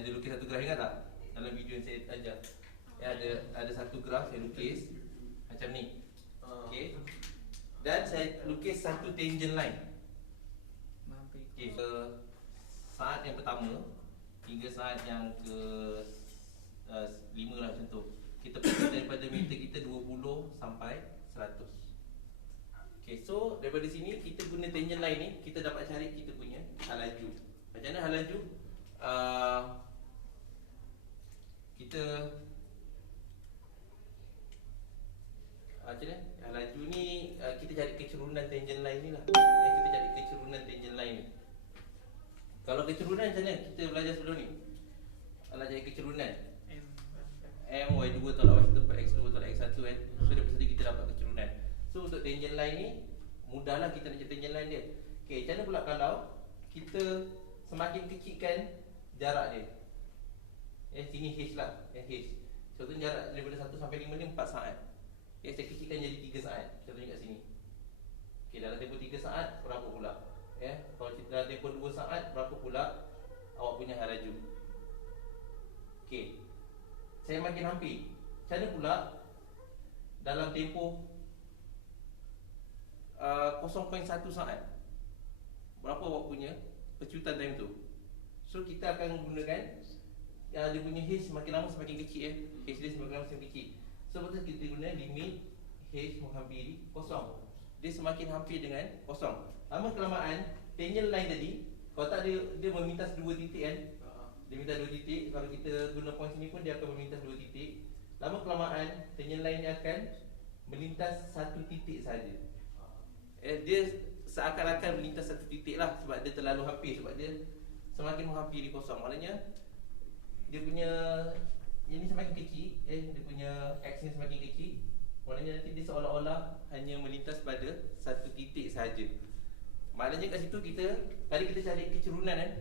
Saya ada lukis satu graf, ingat tak? Dalam video yang saya ajar, ada satu graf saya lukis macam ni. Okay. Dan saya lukis satu tangent line. Okay. Saat yang pertama hingga saat yang ke 5 lah macam tu. Kita pergi daripada meter kita 20 sampai 100. Okay, so daripada sini kita guna tangent line ni, kita dapat cari kita punya hal laju. Macam mana hal laju? Kita macam mana? Hal laju ni kita cari kecerunan tangent line ni lah. Kita cari kecerunan tangent line ni. Kalau kecerunan macam mana? Kita belajar sebelum ni. Kalau cari kecerunan M Y2 tolak Y1 per X2 tolak X1 kan. So daripada situ kita dapat kecerunan. So untuk tangent line ni mudahlah kita nak cari tangent line dia. Okay, macam mana pula kalau kita semakin kecilkan jarak dia? Sini H lah, H. Contoh jarak daripada 1 sampai 5 ni 4 saat. Saya kecilkan jadi 3 saat. Contohnya kat sini. Okay, dalam tempoh 3 saat berapa pula? Kalau kita dalam tempoh 2 saat berapa pula awak punya hal laju? Okay, saya makin hampir. Macam mana pula dalam tempoh 0.1 saat berapa awak punya pecutan time tu? So kita akan gunakan dia punya H semakin lama semakin kecil H dia semakin lama semakin kecil. So betul kita guna limit H menghampiri kosong. Dia semakin hampir dengan kosong. Lama kelamaan tangent line tadi, kalau tak dia memintas 2 titik kan. Dia minta 2 titik. Kalau kita guna point sini pun dia akan memintas 2 titik. Lama kelamaan tangent line ni akan melintas 1 titik saja. Dia seakan-akan melintas 1 titik lah, sebab dia terlalu hampir, sebab dia semakin menghampiri kosong. Maknanya dia punya ini semakin kecil, dia punya X ni semakin kecil. Maknanya nanti dia seolah-olah hanya melintas pada 1 titik sahaja. Maknanya kat situ tadi kita cari kecerunan kan.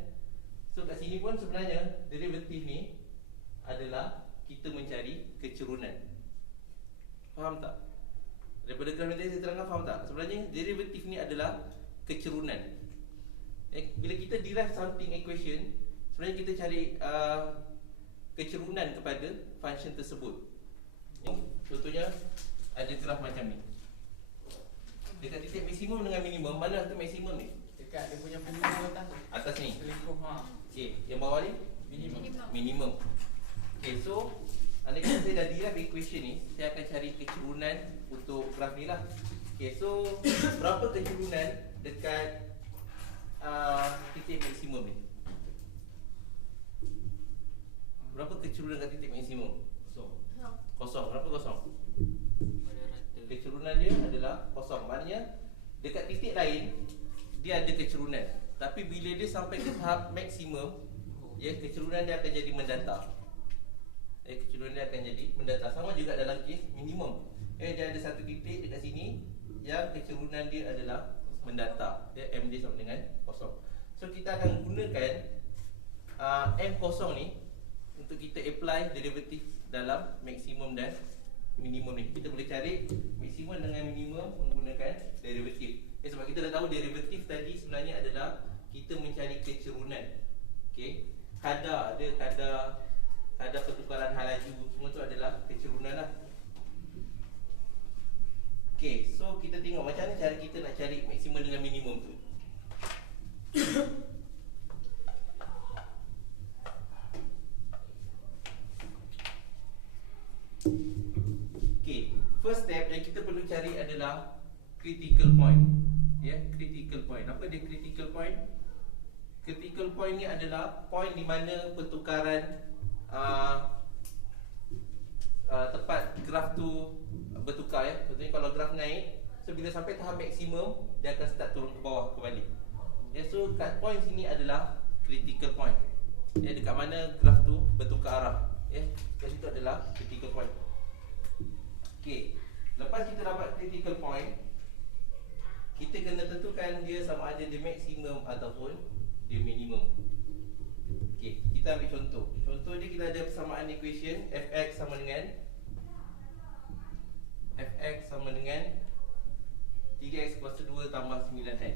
So kat sini pun sebenarnya derivatif ni adalah kita mencari kecerunan. Faham tak? Daripada graf tadi saya terangkan, faham tak? Sebenarnya derivatif ni adalah kecerunan. Bila kita derive something equation, sebenarnya kita cari kecerunan kepada function tersebut. Contohnya ada graf macam ni. Dekat titik maksimum dengan minimum, mana satu maksimum ni? Dekat dia punya minimum atas ni. Selingkuh Okey, yang bawah ni minimum. Okey, so andai kata saya dah derive equation ni, saya akan cari kecerunan untuk graf ni lah. Okey, so berapa kecerunan dekat titik maksimum ni? Berapa kecerunan kat titik maksimum? Kosong. Berapa kosong? Kecerunan dia adalah kosong. Maknanya dekat titik lain dia ada kecerunan, tapi bila dia sampai ke tahap maksimum, kecerunan dia akan jadi mendatar. Kecerunan dia akan jadi mendatar. Sama juga dalam kes minimum. Dia ada satu titik dekat sini yang kecerunan dia adalah mendatar. M dia sama dengan kosong. So kita akan gunakan M kosong ni untuk kita apply derivatif dalam maksimum dan minimum ni. Kita boleh cari maksimum dengan minimum menggunakan derivatif. Sebab kita dah tahu derivatif tadi sebenarnya adalah kita mencari kecerunan. Okey, kadar pertukaran hal laju semua tu adalah kecerunan lah. Okey, so kita tengok macam mana cara kita nak cari maksimum dengan minimum tu. Okay, first step yang kita perlu cari adalah critical point. Critical point. Apa dia critical point? Critical point ni adalah point di mana pertukaran tepat graf tu bertukar Contohnya kalau graf naik, so bila sampai tahap maksimum dia akan start turun ke bawah kembali. So kat point sini adalah critical point. Dekat mana graf tu bertukar arah. Kat situ adalah critical point. Okay, lepas kita dapat critical point, kita kena tentukan dia sama ada dia maksimum ataupun dia minimum. Okay, kita ambil contoh. Contoh dia kita ada persamaan equation fx sama dengan 3x kuasa 2 tambah 9x.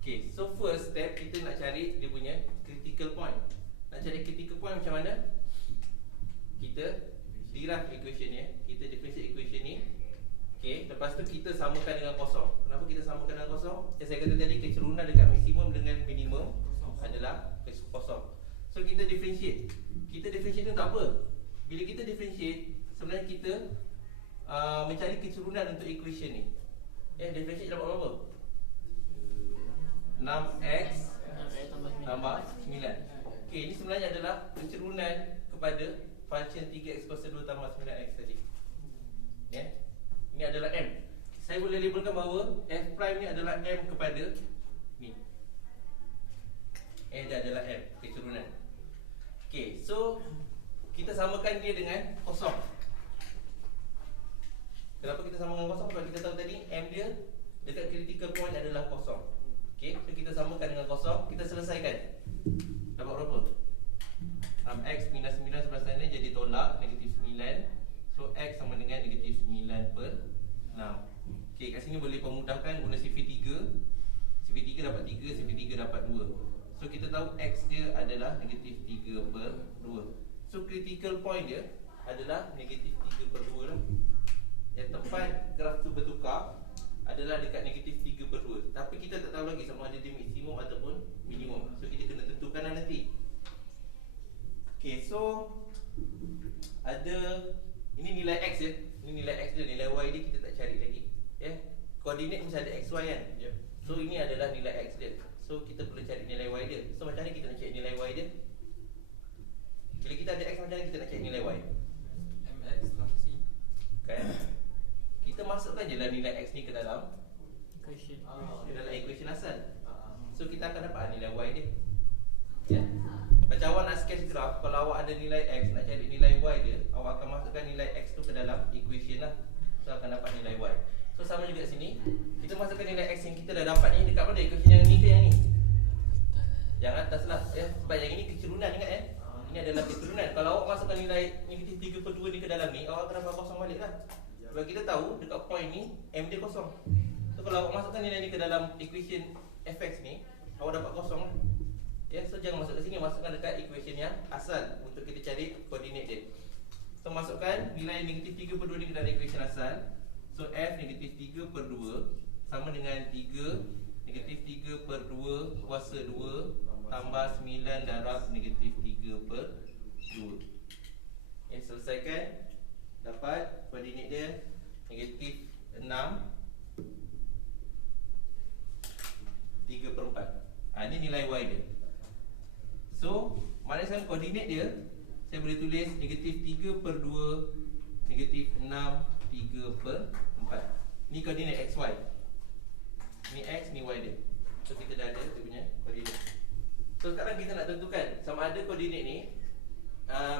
Okay, so first step kita nak cari dia punya critical point. Nak cari critical point macam mana? Kita derive equation ni, kita differentiate equation ni. Okay, lepas tu kita samakan dengan kosong. Kenapa kita samakan dengan kosong? Yang saya kata tadi, kecerunan dekat maksimum dengan minimum adalah kosong. So kita differentiate. Kita differentiate tu tak apa. Bila kita differentiate, sebenarnya kita mencari kecerunan untuk equation ni. Differentiate dapat berapa? 6x tambah 9. Okay, ini sebenarnya adalah kecerunan kepada function 3x kuasa 2 tambah 9x tadi. Ini adalah M. Saya boleh labelkan bahawa f prime ni adalah M kepada ni. Dia adalah M, kecerunan. Okay, so kita samakan dia dengan kosong. Kenapa kita sama dengan kosong? Sebab kita tahu tadi M dia dekat critical point adalah kosong. Okay, so kita samakan dengan kosong. Kita selesaikan. Dapat berapa? 6x minus 9 sebelah sana jadi tolak negatif 9. So x sama dengan negatif 9 per 6. Okay, kat sini boleh pemudahkan guna CV3. CV3 dapat 3, CV3 dapat 2. So kita tahu x dia adalah negatif 3 per 2. So critical point dia adalah negatif 3 per 2 lah. Yang tempat graf tu bertukar adalah dekat negatif 3 per 2. Tapi kita tak tahu lagi sama ada dia maksimum ataupun minimum. So kita kena tentukan lah nanti. Okay, so ada, ini nilai x ya. Ini nilai x dia, nilai y dia kita tak cari lagi. Koordinat mesti ada xy kan. So ini adalah nilai x dia. So kita perlu cari nilai y dia. So macam mana kita nak cari nilai y dia? Bila kita ada x, macam mana kita nak cari nilai y? mx tambah c. Kan? Kita masukkan je lah nilai x ni ke dalam Equation. ke dalam equation asal. So kita akan dapat nilai y dia. Macam awak nak sketch graph, kalau awak ada nilai x, nak cari nilai y dia, awak akan masukkan nilai x tu ke dalam equation lah. So akan dapat nilai y. So sama juga sini, kita masukkan nilai x yang kita dah dapat ni dekat mana? Equation yang ni ke yang ni? Yang atas lah sebab yang ini kecerunan, ingat ini adalah kecerunan. Kalau awak masukkan nilai negatif 3 per 2 ni ke dalam ni, awak akan dapat kosong balik lah. Sebab kita tahu dekat point ni M dia kosong. So kalau awak masukkan nilai ni ke dalam equation fx ni, awak dapat kosong lah. So jangan masuk ke sini, masukkan dekat equation yang asal untuk kita cari koordinat dia. So masukkan nilai negatif 3 per 2 ni ke dalam equation asal. So f negatif 3 per 2 sama dengan 3 negatif 3 per 2 kuasa 2 tambah 9 darab negatif 3 per 2. Selesaikan. Dapat koordinat dia negatif 6 3 per 4. Ini nilai y dia. So maknanya sekarang koordinat dia saya boleh tulis negatif 3 per 2 negatif 6 3 per 4. Ni koordinat xy. Ni x, ni y dia. So kita dah ada dia punya koordinat. So sekarang kita nak tentukan sama ada koordinat ni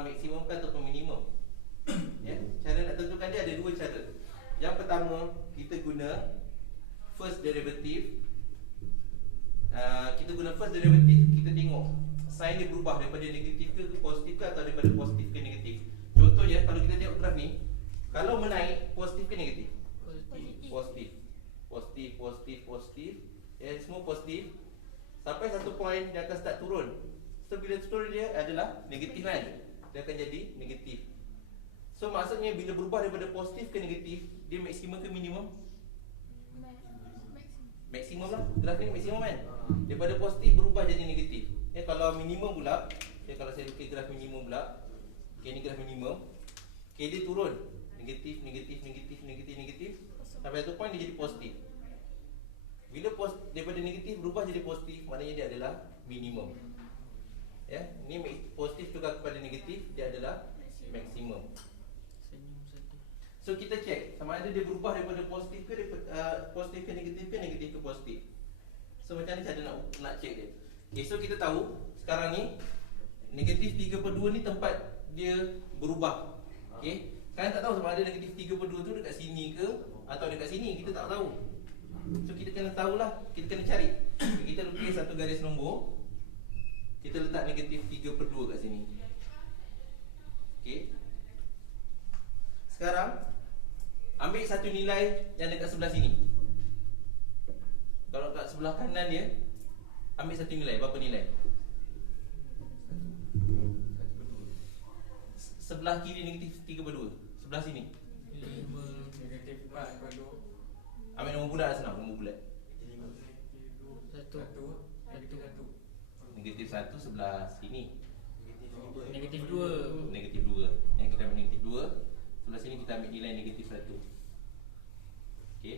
maksimum kan ataupun minimum. Cara nak tentukan dia ada dua cara. Yang pertama, kita guna first derivative. Kita guna first derivative, kita tengok sign dia berubah daripada negatif ke positif ke atau daripada positif ke negatif. Contohnya kalau kita tengok graf ni, kalau menaik positif ke negatif? Positif. Positif, positif, positif. Semua positif. Sampai satu point dia akan start turun. So bila turun dia adalah negatif kan? Dia akan jadi negatif. So maksudnya bila berubah daripada positif ke negatif, dia maksimum ke minimum? Maksimum lah. Graf ni maksimum kan? Daripada positif berubah jadi negatif. Kalau minimum pula, kalau saya lukis graf minimum pula, ni graf minimum. Dia turun. Negatif, negatif, negatif, negatif, negatif. Sampai satu point dia jadi positif. Bila daripada negatif berubah jadi positif, maknanya dia adalah minimum. Ni positif tukar kepada negatif, dia adalah maksimum. So kita check sama ada dia berubah daripada positif ke positif ke negatif ke positif. So macam mana cara nak check dia? Okay, so kita tahu sekarang ni negatif 3 per 2 ni tempat dia berubah. Okay, sekarang tak tahu sama ada negatif 3 per 2 tu dekat sini ke atau dekat sini, kita tak tahu. So kita kena tahulah, kita kena cari. Kita lukis satu garis nombor. Kita letak negatif 3 per 2 kat sini. Okay, sekarang ambil satu nilai yang dekat sebelah sini. Kalau kat sebelah kanan dia, ambil satu nilai, berapa nilai? Sebelah kiri negatif 3/2. Sebelah sini 5 Negatif 4/2. ambil nombor bulat lah, senang, nombor bulat. 1 Negatif 1 sebelah sini, negatif 2. negatif 2. Yang kita ambil negatif 2. Sebelah sini kita ambil nilai negatif 1. Okey.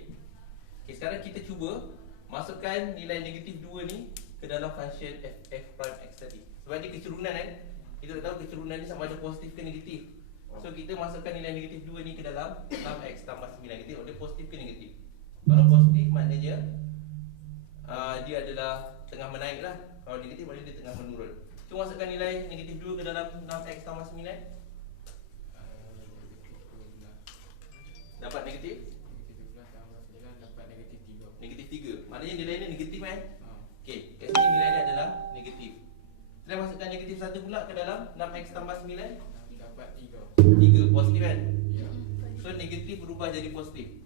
Okey, sekarang kita cuba masukkan nilai negatif 2 ni ke dalam function f prime x tadi. Sebab dia kecurunan kan. Kita dah tahu kecurunan ni sama ada positif ke negatif. So kita masukkan nilai negatif 2 ni ke dalam 6x tambah 9. Kita tengok dia positif ke negatif. Kalau positif maknanya dia adalah tengah menaik lah. Kalau negatif maknanya dia tengah menurun. So masukkan nilai negatif 2 ke dalam 6x tambah 9. Dapat negatif negatif 3. Maknanya nilai ni negatif kan. Okey, kat sini nilai dia adalah negatif. Kita masukkan negatif 1 pula ke dalam 6x tambah 9. Dapat 3 positif kan. Ya. So negatif berubah jadi positif.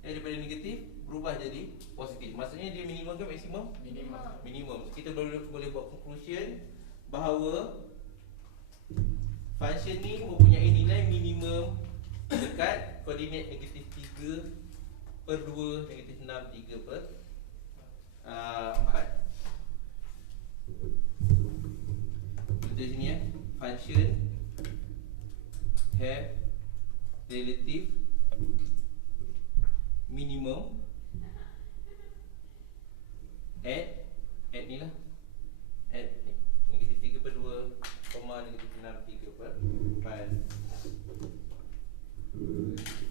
Daripada negatif berubah jadi positif. Maksudnya dia minimum ke maksimum? Minimum. Minimum. So, kita boleh buat conclusion bahawa function ni mempunyai nilai minimum dekat koordinat negatif 3/2, negatif 6, 3/4. Kita sini function have relative minimum at ni lah, at negatif 3/2, negatif 6, 3/4.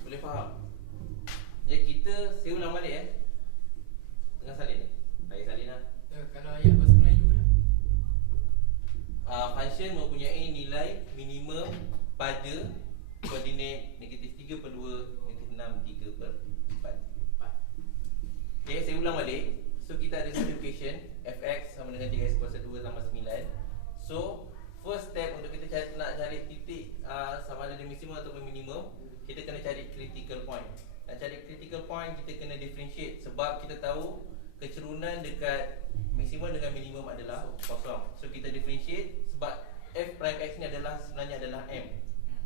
Boleh faham? Ya, kita saya ulang balik tengah salin ni. Saya salin lah. Kalau ayat bahasa Melayu dah. Function mempunyai nilai minimum pada koordinat negatif 3/2, negatif 6, 3/4. Okay, saya ulang balik. So kita ada satu equation fx sama dengan 3x kuasa 2 tambah 9. So first step untuk kita nak cari titik sama ada dia maksimum ataupun minimum, kita kena cari critical point. Nak cari critical point kita kena differentiate. Sebab kita tahu kecerunan dekat maksimum dengan minimum adalah kosong. So kita differentiate sebab f prime x ni adalah sebenarnya adalah m.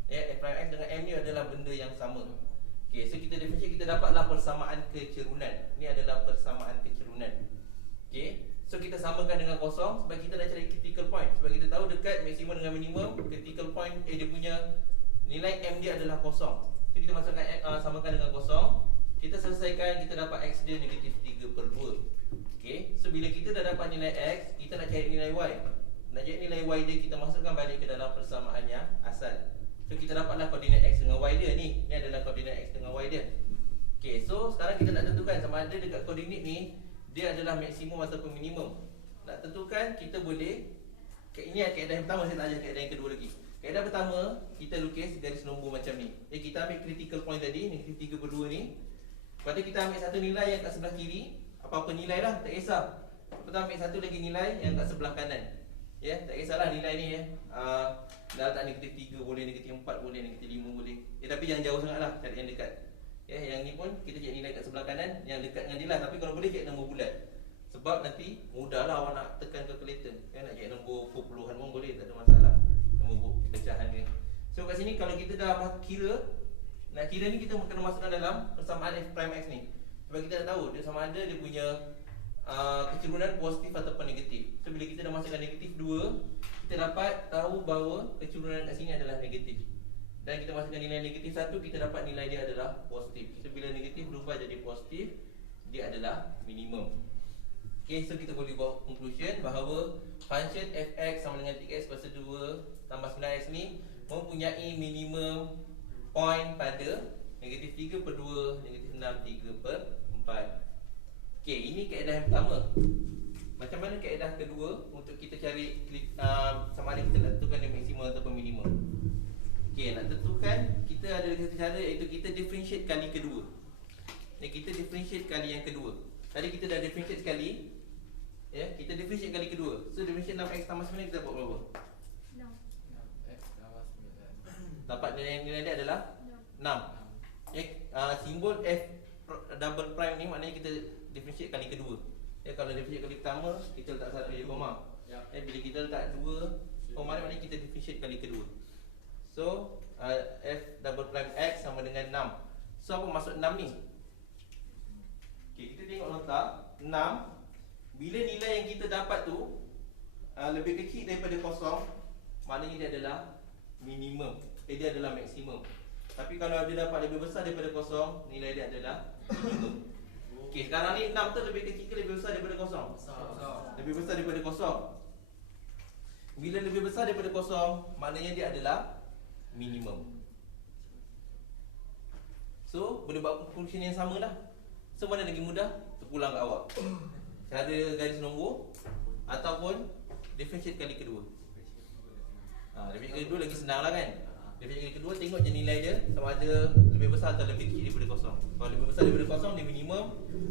Ya, f prime x dengan m ni adalah benda yang sama. Okay, so kita differentiate, kita dapatlah persamaan kecerunan. Ini adalah persamaan kecerunan. Okay, so kita samakan dengan kosong sebab kita nak cari critical point. Sebab kita tahu dekat maksimum dengan minimum, critical point dia punya nilai m dia adalah kosong. So kita masukkan samakan dengan kosong. Kita selesaikan, kita dapat x dia negatif 3/2. Okay, so bila kita dah dapat nilai x, kita nak cari nilai y. Nak cari nilai y dia, kita masukkan balik ke dalam persamaannya asal. So kita dapatlah koordinat x dengan y dia ni. Ni adalah koordinat x dengan y dia. Okay, so sekarang kita nak tentukan sama ada dekat koordinat ni dia adalah maksimum ataupun minimum. Nak tentukan, kita boleh, ini kaedah yang pertama, saya tak ajar kaedah yang kedua lagi. Kaedah pertama, kita lukis garis nombor macam ni. Kita ambil critical point tadi, negatif 3/2 ni. Lepas tu kita ambil satu nilai yang kat sebelah kiri. Apa-apa nilai lah, tak kisah. Lepas tu ambil satu lagi nilai yang kat sebelah kanan. Ya, tak kisahlah nilai ni dah letak negatif 3 boleh, negatif 4 boleh, negatif 5 boleh. Tapi jangan jauh sangat lah, cari yang dekat. Ya, yang ni pun kita cari nilai kat sebelah kanan yang dekat dengan dia lah. Tapi kalau boleh cari nombor bulat. Sebab nanti mudahlah awak nak tekan calculator. Nak cari nombor puluhan pun boleh, tak ada masalah. Nombor pecahan dia. So kat sini kalau kita dah kira, nak kira ni kita kena masukkan dalam persamaan f prime x ni. Sebab kita dah tahu dia sama ada dia punya kecerunan positif ataupun negatif. So bila kita dah masukkan negatif 2, kita dapat tahu bahawa kecerunan kat sini adalah negatif. Dan kita masukkan nilai negatif 1, kita dapat nilai dia adalah positif. So bila negatif berubah jadi positif, dia adalah minimum. Okay, so kita boleh buat conclusion bahawa function fx sama dengan 3x kuasa 2 tambah 9x ni mempunyai minimum point pada negatif 3/2, negatif 6, 3/4. Okay, ini kaedah yang pertama. Macam mana kaedah kedua untuk kita cari sama ada kita nak tentukan dia maksimum ataupun minimum. Okay, nak tentukan, kita ada satu cara iaitu kita differentiate kali kedua. Kita differentiate kali yang kedua. Tadi kita dah differentiate sekali. Ya, kita differentiate kali kedua. So differentiate 6x tambah 9 kita dapat berapa? 6x tambah 9. Dapat nilai dia adalah 6. Simbol f double prime ni maknanya kita differentiate kali kedua. kalau deficit kali pertama kita letak 1 je koma. Bila kita letak 2 koma ni maknanya kita deficit kali kedua. So f double prime x sama dengan 6. So apa maksud 6 ni? Okay, kita tengok nota 6. Bila nilai yang kita dapat tu lebih kecil daripada kosong, maknanya dia adalah minimum. Dia adalah maksimum. Tapi kalau dia dapat lebih besar daripada kosong, nilai dia adalah minimum. Okey, sekarang ni 6 tu lebih kecil ke lebih besar daripada kosong? Lebih besar daripada kosong. Bila lebih besar daripada kosong, maknanya dia adalah minimum. So, boleh buat conclusion yang sama lah. So, mana lagi mudah? Terpulang kat awak. Cara garis nombor ataupun differentiate kali kedua. Differentiate kali kedua lagi senang lah kan. Differentiate kali kedua, tengok je nilai dia sama ada lebih besar atau lebih kecil daripada kosong. Kalau lebih besar daripada kosong, dia minimum.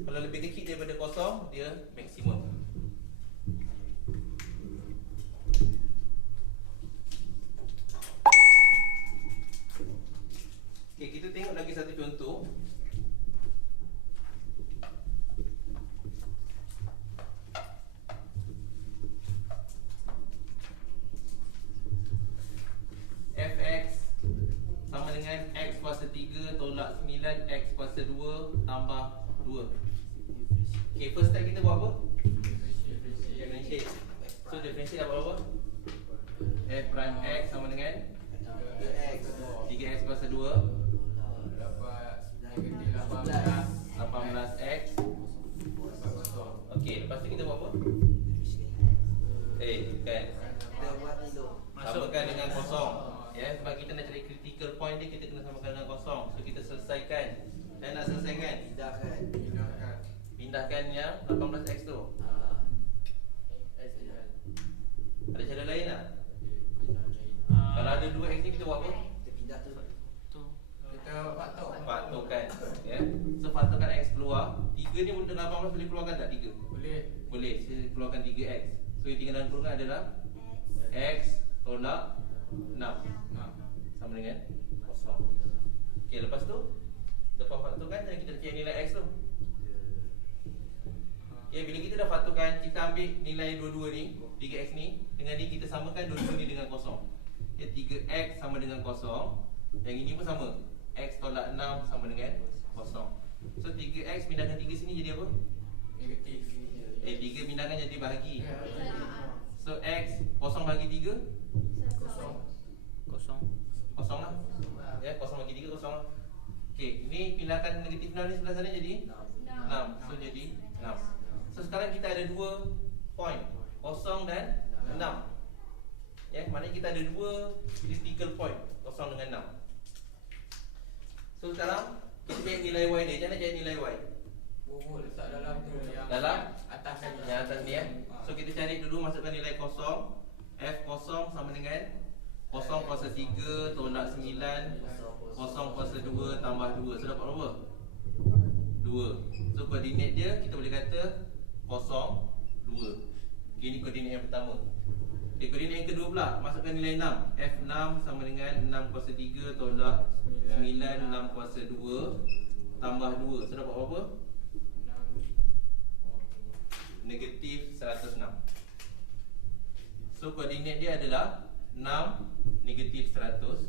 Kalau lebih kecil daripada kosong, dia maksimum. Okay, kita tengok lagi satu contoh. Fx sama dengan x kuasa 3 tolak 9 x kuasa 2 tambah 2. Okay, first step kita buat apa? Differentiate. So differentiate dapat apa? F prime x sama dengan 3x kuasa 2 Dapat negatif 18x. Okey, lepas tu kita buat apa? Kan samakan dengan kosong. Ya, sebab kita nak cari critical point dia, kita kena samakan dengan kosong. So kita selesaikan. Dan nak selesaikan, pindahkan yang 18x tu. Ada cara lain tak? Kalau ada 2x ni kita buat apa? Kita Faktorkan. Ya. So faktorkan x keluar. 3 ni untuk 18 boleh keluarkan tak 3? Boleh. Saya keluarkan 3x. So yang tinggal dalam kurungan adalah x tolak 6 sama dengan kosong. Okey, lepas tu lepas faktorkan dan kita cari nilai x tu. Ya, bila kita dah faktorkan, kita ambil nilai dua-dua ni, 3x ni, dengan ni kita samakan dua-dua ni dengan kosong. Ya, 3x sama dengan kosong. Yang ini pun sama. X tolak 6 sama dengan kosong. So 3x pindahkan 3 sini jadi apa? negatif 3 pindahkan jadi bahagi. So x kosong bahagi 3 kosong lah. Ya, kosong bagi 3 kosong lah. Okey, ini pindahkan negatif 6 ni sebelah sana jadi 6. So jadi 6. So sekarang kita ada 2 point, kosong dan 6. Ya, maknanya kita ada 2 critical point, kosong dengan 6. So sekarang kita cari nilai y dia. Macam mana cari nilai y? letak dalam tu yang Dalam atas saja. yang atas ni ya. So kita cari dulu, masukkan nilai kosong. F kosong sama dengan kosong kuasa 3 tolak 9 kosong kuasa 2 tambah 2. So dapat berapa? 2. So koordinat dia kita boleh kata kosong 2. Okay, ini koordinat yang pertama. Okay, koordinat yang kedua pula, masukkan nilai 6. F6 sama dengan 6 kuasa 3 tolak 9 6 kuasa 2 tambah 2. So dapat berapa? Negatif 106. So koordinat dia adalah 6 negatif 106.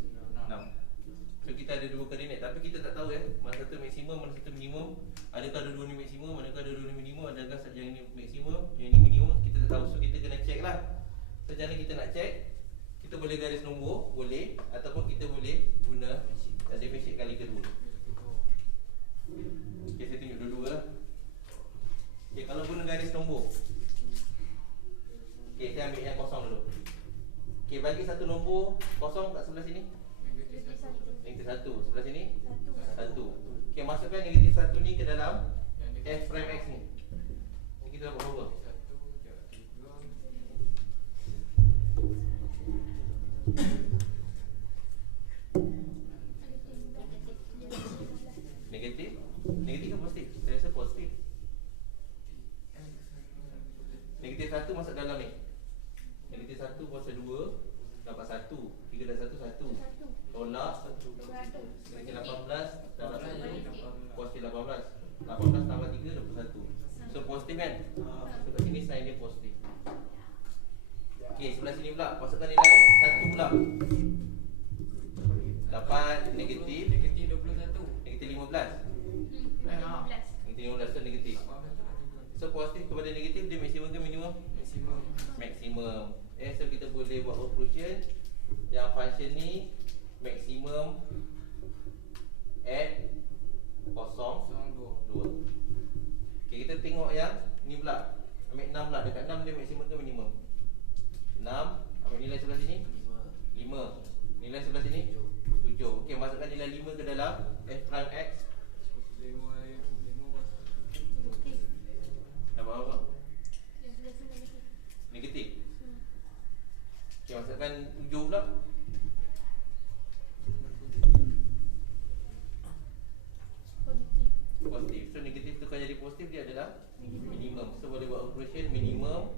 So kita ada dua koordinat, tapi kita tak tahu mana satu maksimum, mana satu minimum. Adakah dua-dua ni maksimum, manakah dua-dua ni minimum, adakah yang ini maksimum, yang ini minimum, kita tak tahu. So kita kena check lah. So macam mana kita nak check? Kita boleh garis nombor, boleh. Ataupun kita boleh guna differentiate kali kedua. Okay, saya tunjuk dulu lah. Okay, kalau guna garis nombor, okay, saya ambil yang kosong dulu. Okay, bagi satu nombor kosong kat sebelah sini, negatif 1. Sebelah sini 1. Okay, masukkan negatif 1 ni ke dalam f prime x ni. Ni kita dapat berapa? Negatif? Negatif ke positif? Saya rasa positif. Negatif 1 masuk dalam ni. Negatif 1 kuasa 2 dapat 1. 3 dan 1 1. Tolak 1. Negatif 18 dapat 1 kuasa 18. 18 tambah 3 21. So positif kan? So kat sini sign dia positif. Okey, sebelah sini pula masukkan nilai 1 pula. Dapat negatif Negatif 21. negatif 15. Ha. Negatif 15 tu negatif. So positif kepada negatif dia maksimum ke minimum? Maksimum. Maksimum. So kita boleh buat conclusion yang function ni maksimum at kosong 2. Okay, kita tengok yang ni pula. Ambil 6 pula. Dekat 6 dia maksimum ke minimum? 6. Ambil nilai sebelah sini 5. Nilai sebelah sini 7. Okay, masukkan nilai 5 ke dalam f prime x. Dapat apa? Negatif. Okay, masukkan 7 pula. Positif. So negatif tukar jadi positif, dia adalah minimum. So boleh buat operation minimum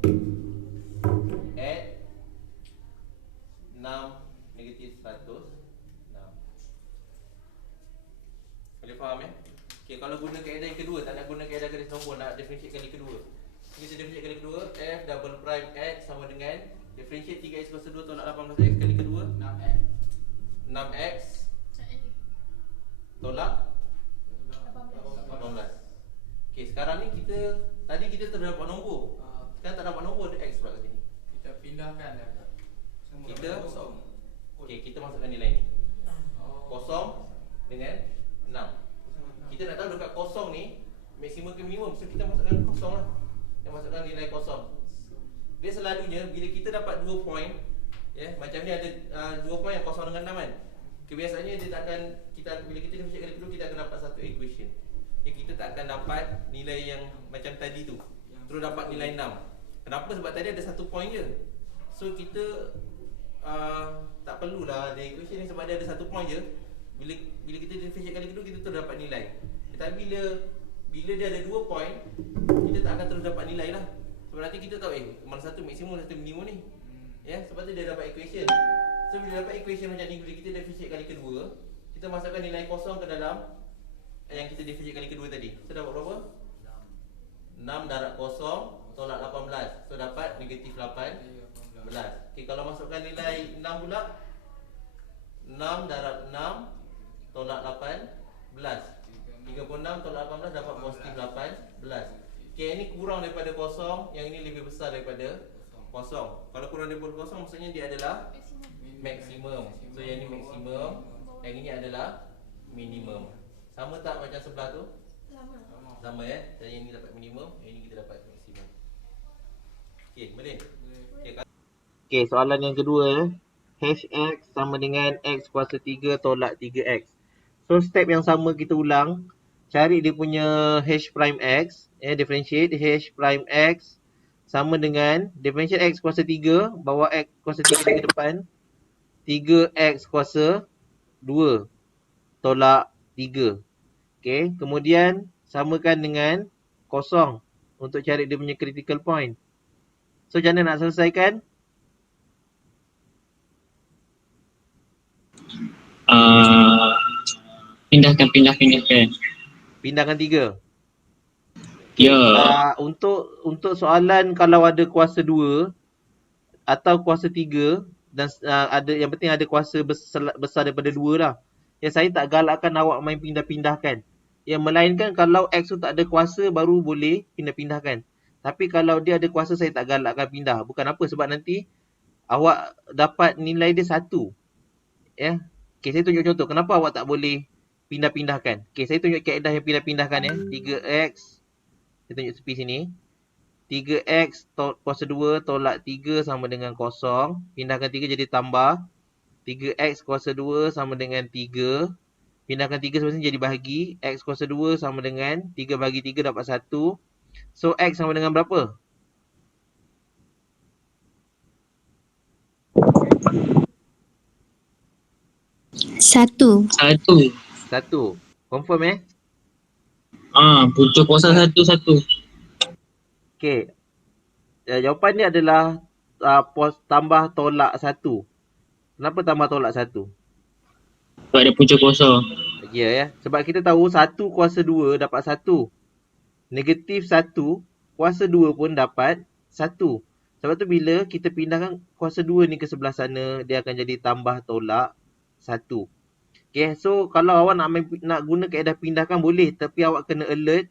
at 6 negatif 100 6. Boleh faham ya? Okay, kalau guna kaedah yang kedua, tak nak guna kaedah garis nombor, nak differentiate kali kedua. Kita differentiate kali kedua, f double prime x sama dengan differentiate 3x kuasa 2 tolak 18x kali kedua 6x 6x tolak 18. Okay, sekarang ni tadi kita terdapat nombor. Sekarang tak dapat nombor, ada x pula kat sini. kita pindahkan dah. Semua Kita kosong. Okay, kita masukkan nilai ni. Oh. Kosong dengan 6. Kita nak tahu dekat kosong ni maksimum ke minimum. So kita masukkan kosong lah. Kita masukkan nilai kosong. Dia selalunya bila kita dapat 2 point, macam ni ada 2 point yang kosong dengan 6 kan. Kebiasaannya dia tak akan, bila kita differentiate kali kedua, kita akan dapat satu equation. Kita tak akan dapat nilai yang macam tadi tu, terus dapat nilai 6. Kenapa? Sebab tadi ada 1 point je. So kita tak perlulah ada equation ni sebab dia ada 1 point je. Bila kita differentiate kali kedua, kita terus dapat nilai. Tetapi bila dia ada 2 point, kita tak akan terus dapat nilai lah. Sebab nanti kita tahu mana satu maksimum, satu minimum ni. Sebab tu dia dapat equation. So bila dapat equation macam ni, bila kita differentiate kali kedua, kita masukkan nilai kosong ke dalam yang kita differentiate kali kedua tadi. So dapat berapa? 6 darab kosong tolak 18. So dapat negatif 18. Okay, kalau masukkan nilai 6 pula, 6 darab 6 tolak 18. 36 tolak 18 dapat positif 18. Okay, ini kurang daripada kosong, yang ini lebih besar daripada kosong. Kalau kurang daripada kosong, maksudnya dia adalah maksimum. So yang ini maksimum, yang ini adalah minimum. Sama tak macam sebelah tu? Sama ya. Dan yang ini dapat minimum, yang ini kita dapat maksimum. Okay, boleh? Okay, soalan yang kedua, hash x sama dengan x kuasa 3 tolak 3x. So step yang sama kita ulang. Cari dia punya hash prime x, differentiate hash prime x sama dengan differentiate x kuasa 3, bawa x kuasa 3 ke depan, 3x kuasa 2 tolak 3. Okay, kemudian samakan dengan kosong untuk cari dia punya critical point. So macam mana nak selesaikan? Pindahkan. Pindahkan 3. Ya. Untuk soalan kalau ada kuasa 2 atau kuasa 3 dan ada, yang penting ada kuasa besar daripada 2 lah. Saya tak galakkan awak main pindah-pindahkan. Melainkan kalau X tu tak ada kuasa baru boleh pindah-pindahkan. Tapi kalau dia ada kuasa, saya tak galakkan pindah. Bukan apa, sebab nanti awak dapat nilai dia 1. Okay, saya tunjuk contoh. Kenapa awak tak boleh pindah-pindahkan? Okay, saya tunjuk kaedah yang pindah-pindahkan 3x. Saya tunjuk tepi sini. 3x kuasa 2 tolak 3 sama dengan kosong. Pindahkan 3 jadi tambah. 3x kuasa 2 sama dengan 3. Pindahkan 3 sebelah sini jadi bahagi. X kuasa 2 sama dengan 3 bahagi 3 dapat 1. So x sama dengan berapa? 1. 1. Confirm Punca kuasa 1. Okay. Jawapan ni adalah tambah tolak 1. Kenapa tambah tolak 1? Sebab ada punca kuasa. Sebab kita tahu 1 kuasa 2 dapat 1. negatif 1, kuasa 2 pun dapat 1. Sebab tu bila kita pindahkan kuasa 2 ni ke sebelah sana, dia akan jadi tambah tolak 1. Okay, so kalau awak nak guna kaedah pindahkan boleh, tapi awak kena alert.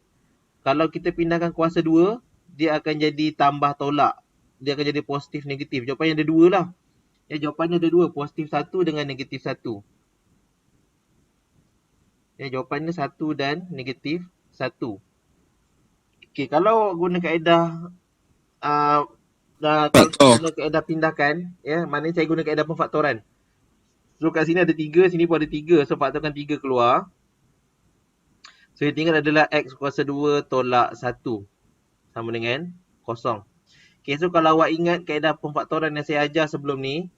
Kalau kita pindahkan kuasa 2, dia akan jadi tambah tolak. Dia akan jadi positif negatif. Jawapannya ada 2 lah. Jawapannya ada 2, positif 1 dengan negatif 1. Jawapannya 1 dan negatif 1. Okay, kalau guna kaedah guna kaedah pindahkan, maknanya saya guna kaedah pemfaktoran. So kat sini ada 3, sini pun ada 3. So faktorkan 3 keluar. So yang tinggal adalah X kuasa 2 tolak 1 sama dengan kosong. Okay, so kalau awak ingat kaedah pemfaktoran yang saya ajar sebelum ni,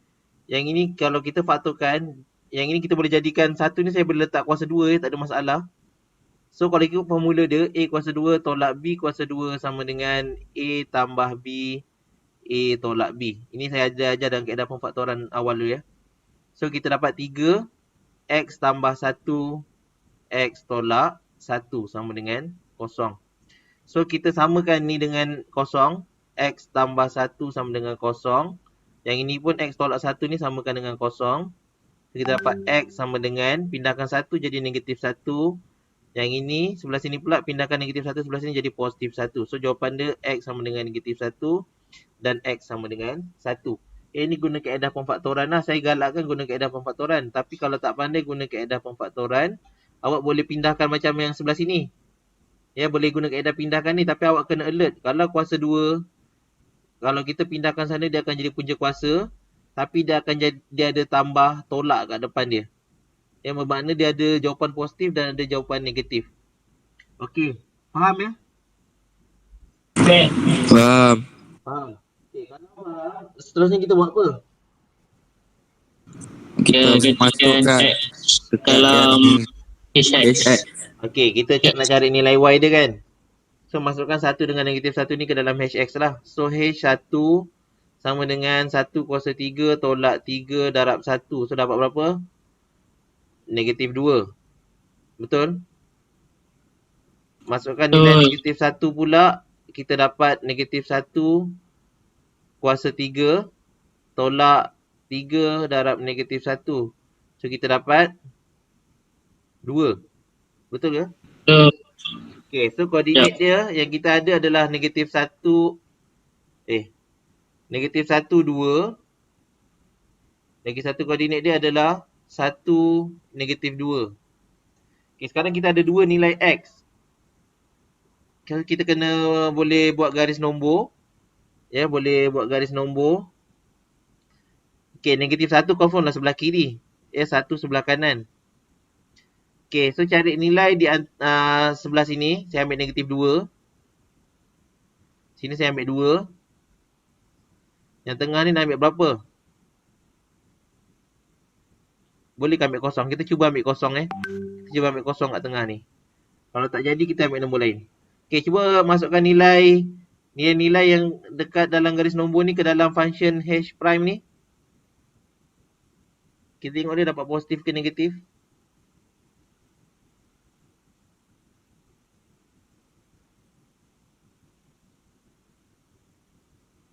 yang ini kalau kita faktorkan, yang ini kita boleh jadikan 1 ni saya boleh letak kuasa 2, tak ada masalah. So kalau ikut formula dia, A kuasa 2 tolak B kuasa 2 sama dengan A tambah B, A tolak B. Ini saya ajar dalam kaedah pemfaktoran awal dulu ya. So kita dapat 3, X tambah 1, X tolak 1 sama dengan kosong. So kita samakan ni dengan kosong, X tambah 1 sama dengan kosong. Yang ini pun X tolak 1 ni samakan dengan kosong. So, kita dapat X sama dengan, pindahkan 1 jadi negatif 1. Yang ini sebelah sini pula pindahkan negatif 1 sebelah sini jadi positif 1. So jawapan dia X sama dengan negatif 1 dan X sama dengan 1. Ini guna kaedah pemfaktoran lah. Saya galakkan guna kaedah pemfaktoran. Tapi kalau tak pandai guna kaedah pemfaktoran, awak boleh pindahkan macam yang sebelah sini. Boleh guna kaedah pindahkan ni, tapi awak kena alert. Kalau kuasa 2, kalau kita pindahkan sana dia akan jadi punca kuasa, tapi dia akan jadi, dia ada tambah tolak kat depan dia. Yang bermakna dia ada jawapan positif dan ada jawapan negatif. Okey, faham ya? Faham. Faham. Okey, kalau faham, seterusnya kita buat apa? Kita masukkan ke dalam HX. Okey, kita nak cari nilai Y dia kan. So masukkan 1 dengan negatif 1 ni ke dalam HX lah. So H1 sama dengan 1 kuasa 3 tolak 3 darab 1. So dapat berapa? Negatif 2. Betul? Masukkan nilai negatif 1 pula, kita dapat negatif 1 kuasa 3 tolak 3 darab negatif 1. So kita dapat 2. Betul ke? Betul. Okay, so koordinat dia yang kita ada adalah negatif 1, negatif 1, 2. Lagi satu koordinat dia adalah 1, negatif 2. Okay, sekarang kita ada 2 nilai X. Kita kena boleh buat garis nombor. Boleh buat garis nombor. Okay, negatif 1 confirm lah sebelah kiri. 1 sebelah kanan. Okay, so cari nilai di sebelah sini. Saya ambil negatif 2. Sini saya ambil 2. Yang tengah ni nak ambil berapa? Boleh ke ambil kosong? Kita cuba ambil kosong Kita cuba ambil kosong kat tengah ni. Kalau tak jadi kita ambil nombor lain. Okay, cuba masukkan nilai yang dekat dalam garis nombor ni ke dalam function h prime ni. Kita tengok dia dapat positif ke negatif.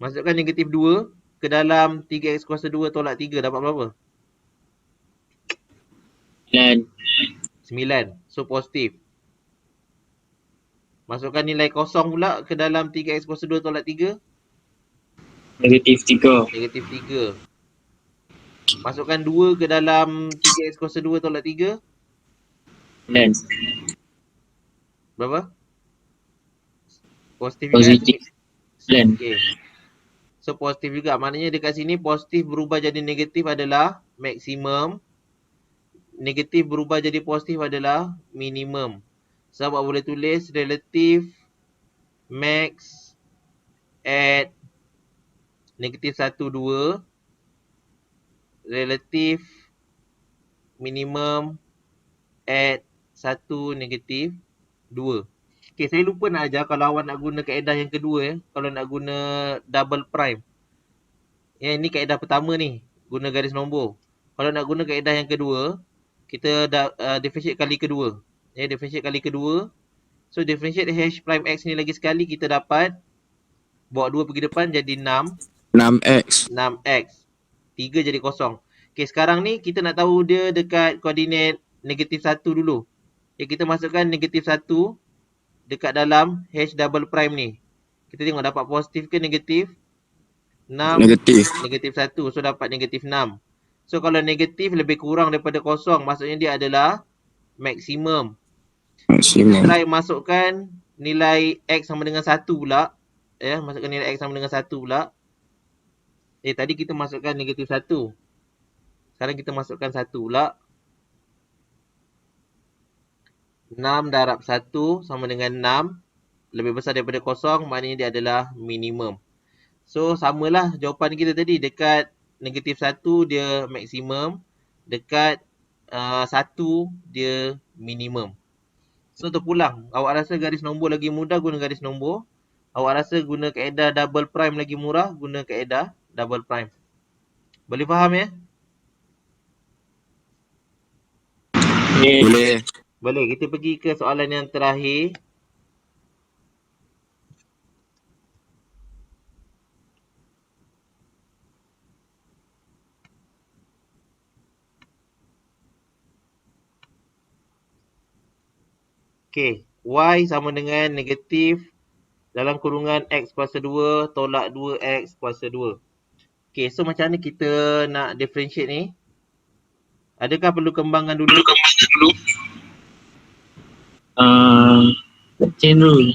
Masukkan negatif 2 ke dalam 3x kuasa 2 tolak 3. Dapat berapa? 9. So positif. Masukkan nilai kosong pula ke dalam 3x kuasa 2 tolak 3. Negatif 3. Negatif 3. Masukkan 2 ke dalam 3x kuasa 2 tolak 3. 9. Berapa? Positif juga. Positif 9. Okay. So positif juga. Maknanya dekat sini positif berubah jadi negatif adalah maksimum. Negatif berubah jadi positif adalah minimum. So awak boleh tulis relative max at negatif 1, 2. Relative minimum at 1, negatif 2. Okay, saya lupa nak ajar kalau awak nak guna kaedah yang kedua kalau nak guna double prime. Ini kaedah pertama ni, guna garis nombor. Kalau nak guna kaedah yang kedua, kita differentiate kali kedua. Differentiate kali kedua. So differentiate h prime x ni lagi sekali, kita dapat bawa 2 pergi depan jadi 6. 6x. 6x. 3 jadi kosong. Okay, sekarang ni kita nak tahu dia dekat koordinat negatif 1 dulu. Okay, kita masukkan negatif 1 dekat dalam h double prime ni. Kita tengok dapat positif ke negatif? 6. Negatif. Negatif 1. So dapat negatif 6. So kalau negatif lebih kurang daripada kosong, maksudnya dia adalah maksimum. Maksimum. Try masukkan nilai x sama dengan 1 pula. Masukkan nilai x sama dengan 1 pula. Tadi kita masukkan negatif 1. Sekarang kita masukkan 1 pula. 6 darab 1 sama dengan 6. Lebih besar daripada kosong, maknanya dia adalah minimum. So samalah jawapan kita tadi. Dekat negatif 1 dia maksimum. Dekat 1 dia minimum. So terpulang. Awak rasa garis nombor lagi mudah, guna garis nombor. Awak rasa guna kaedah double prime lagi murah, guna kaedah double prime. Boleh faham ya? Boleh. Boleh. Kita pergi ke soalan yang terakhir. Okay. Y sama dengan negatif dalam kurungan x kuasa 2 tolak 2x kuasa 2. Okay. So macam mana kita nak differentiate ni? Adakah perlu kembangkan dulu? Chain rule.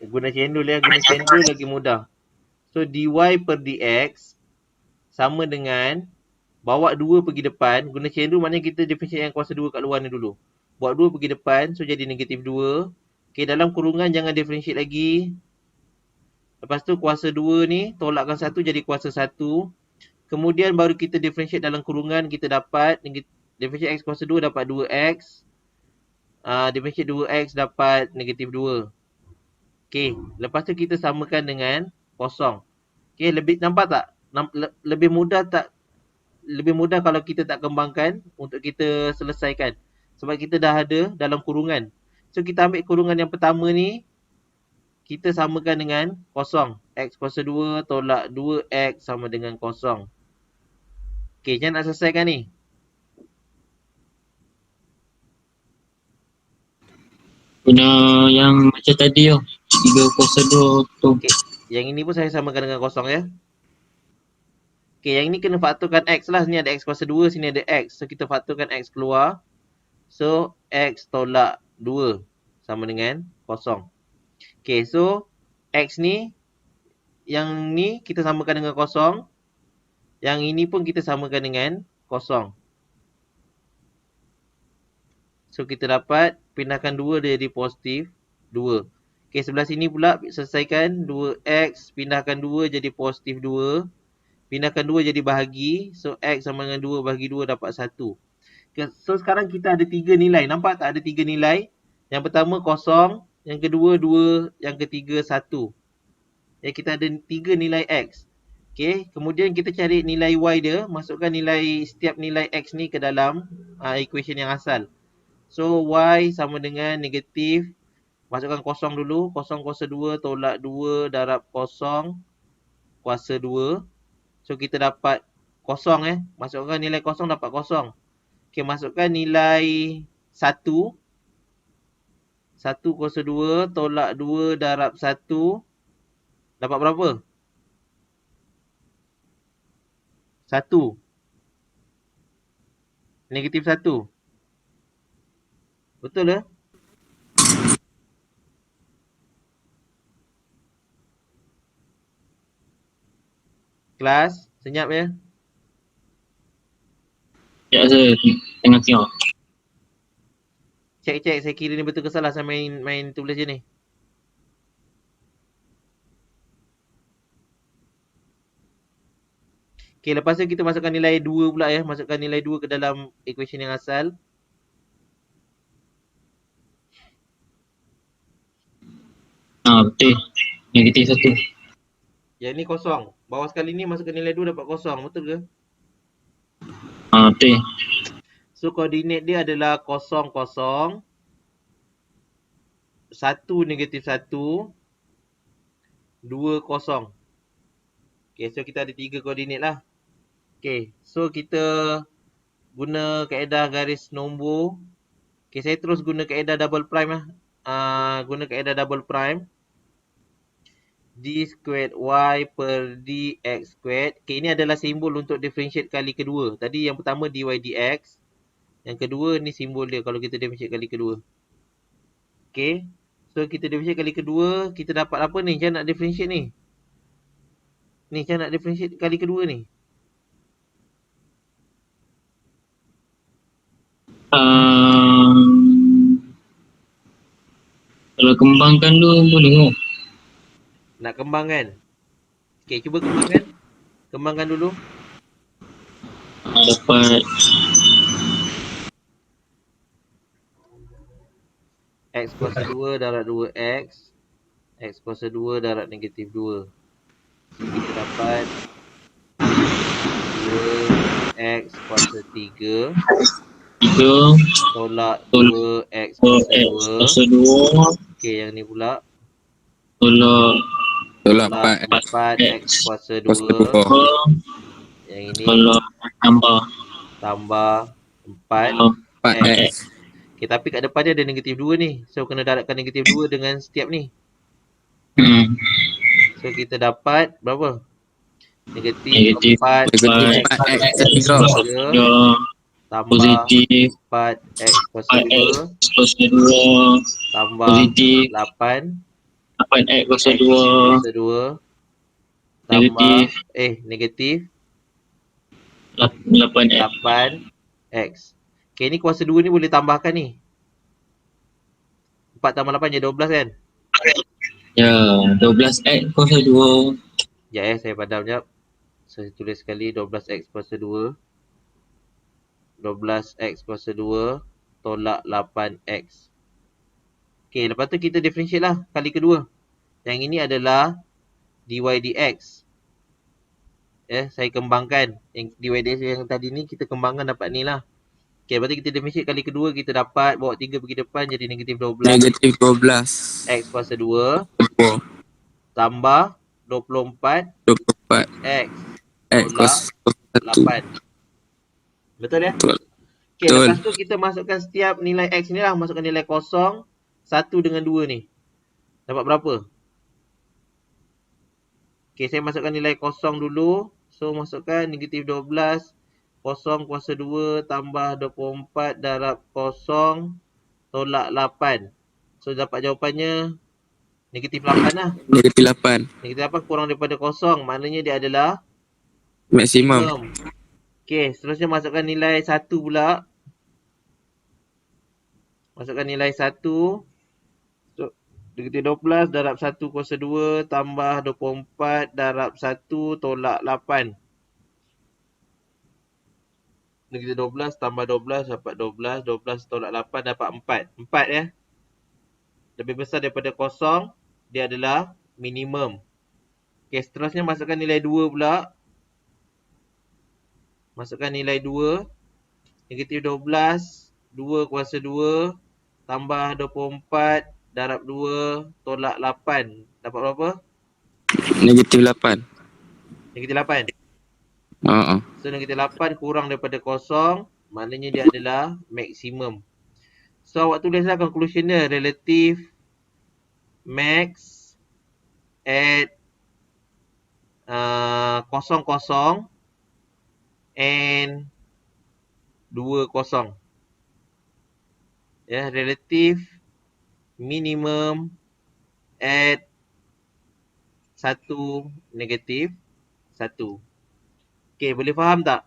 Guna chain rule ya. Guna chain rule lagi mudah. So dy per dx sama dengan bawa 2 pergi depan. Guna chain rule maknanya kita differentiate yang kuasa 2 kat luar ni dulu. Bawa 2 pergi depan. So jadi negatif 2. Okay, dalam kurungan jangan differentiate lagi. Lepas tu kuasa 2 ni tolakkan 1 jadi kuasa 1. Kemudian baru kita differentiate dalam kurungan, kita dapat differentiate x kuasa 2 dapat 2x. Differentiate 2x dapat negatif 2. Okay, lepas tu kita samakan dengan kosong. Okay, nampak tak? Lebih mudah tak? Lebih mudah kalau kita tak kembangkan untuk kita selesaikan. Sebab kita dah ada dalam kurungan. So kita ambil kurungan yang pertama ni, kita samakan dengan kosong. X kuasa 2 tolak 2x sama dengan kosong. Okay, jangan nak selesaikan ni. Guna yang macam tadi 3 kuasa 2 tu. Okay, yang ini pun saya samakan dengan kosong ya. Okay, yang ini kena faktorkan x lah. Sini ada x kuasa 2, sini ada x. So kita faktorkan x keluar. So x tolak 2 sama dengan kosong. Okay, so x ni, yang ni kita samakan dengan kosong. Yang ini pun kita samakan dengan kosong. So kita dapat pindahkan 2 dia jadi positif 2. Okay, sebelah sini pula selesaikan 2x pindahkan 2 jadi positif 2. Pindahkan 2 jadi bahagi. So x sama dengan 2 bahagi 2 dapat 1. Okay, so sekarang kita ada 3 nilai. Nampak tak ada 3 nilai? Yang pertama kosong. Yang kedua 2. Yang ketiga 1. Kita ada 3 nilai x. Okay, kemudian kita cari nilai y dia. Masukkan setiap nilai x ni ke dalam equation yang asal. So y sama dengan negatif. Masukkan kosong dulu. Kosong kuasa 2 tolak 2 darab kosong kuasa 2. So kita dapat kosong Masukkan nilai kosong dapat kosong. Okay, masukkan nilai 1. 1 kuasa 2 tolak 2 darab 1. Dapat berapa? 1. Negatif 1. Betul ke? Kelas, senyap ya. Ya, saya tengah tengok. Cek saya kira ni betul ke salah saya main tulis je ni. Okay, lepas tu kita masukkan nilai 2 pula ya. Masukkan nilai 2 ke dalam equation yang asal. Betul. Negatif 1. Yang ni kosong. Bawah sekali ni masukkan nilai 2 dapat kosong. Betul ke? Betul. So koordinat dia adalah 0, 0. 1 negatif 1, 2 kosong. Okay, so kita ada 3 koordinat lah. Okay, so kita guna kaedah garis nombor. Okay, saya terus guna kaedah double prime lah. Guna kaedah double prime. D squared Y per dx squared. Okay, ini adalah simbol untuk differentiate kali kedua. Tadi yang pertama dy dx. Yang kedua ni simbol dia kalau kita differentiate kali kedua. Okay. So kita differentiate kali kedua. Kita dapat apa ni? Macam nak differentiate ni? Ni macam nak differentiate kali kedua ni? Kalau kembangkan tu boleh ke? Nak kembangkan. Okay, cuba kembangkan. Kembangkan dulu. Dapat X kuasa 2 darab 2x. X kuasa 2 darab negatif 2. So, kita dapat 2x kuasa 3 3 tolak 2x kuasa X 2. kuasa 2 Okay, yang ni pula tolak Tolak tolak 4 4x kuasa 2. kuasa 2. Yang ini tolak tambah tambah 4. 4x. Okay, tapi kat depan dia ada negatif 2 ni. So, kena darabkan negatif 2 dengan setiap ni. So, kita dapat berapa? Negatif Negatif 4x Negatif 4x kuasa 3 3 tambah positif 4x kuasa 4x 2 kuasa 2 tambah positif 8 8x kuasa x 2 kuasa 2 tambah negatif negatif 8x 8x. Okay, ni kuasa 2 ni boleh tambahkan ni. 4 tambah 8 jadi 12 kan? ya 12x kuasa 2 Sekejap saya padam sekejap. Saya tulis sekali 12x kuasa 2. 12x kuasa 2 tolak 8x. Okay, lepas tu kita differentiate lah kali kedua. Yang ini adalah dy dx. Saya kembangkan. Yang dy dx yang tadi ni kita kembangkan dapat ni lah. Okay, lepas tu kita differentiate kali kedua. Kita dapat bawa 3 pergi depan jadi negatif 12. Negatif 12. X kuasa 2 4. tambah 24 24. X X kuasa 1. 8. Betul ya? Betul. Okay, Betul. lepas tu kita masukkan setiap nilai X ni lah. Masukkan nilai kosong. 1 dengan 2 ni. Dapat berapa? Okay, saya masukkan nilai kosong dulu. So, masukkan negatif 12. Kosong kuasa 2 tambah 24 darab kosong tolak 8. So, dapat jawapannya negatif 8 lah. Negatif 8. Negatif 8 kurang daripada kosong. Maknanya dia adalah Maksimum. Okay, seterusnya masukkan nilai 1 pula. Masukkan nilai 1. So, negatif 12 darab 1 kuasa 2 tambah 24 darab 1 tolak 8. Negatif 12 tambah 12 dapat 12. 12 tolak 8 dapat 4. 4 ya. Lebih besar daripada kosong. Dia adalah minimum. Okay, seterusnya masukkan nilai 2 pula. Masukkan nilai 2. Negatif 12. 2 kuasa 2. Tambah 24. Darab 2. Tolak 8. Dapat berapa? Negatif 8. Negatif 8. So, negatif 8 kurang daripada kosong. Maknanya dia adalah maksimum. So, awak tulislah conclusion dia. Relative max at 00 and 20. Ya, relative minimum at 1 negatif 1. Okay, boleh faham tak?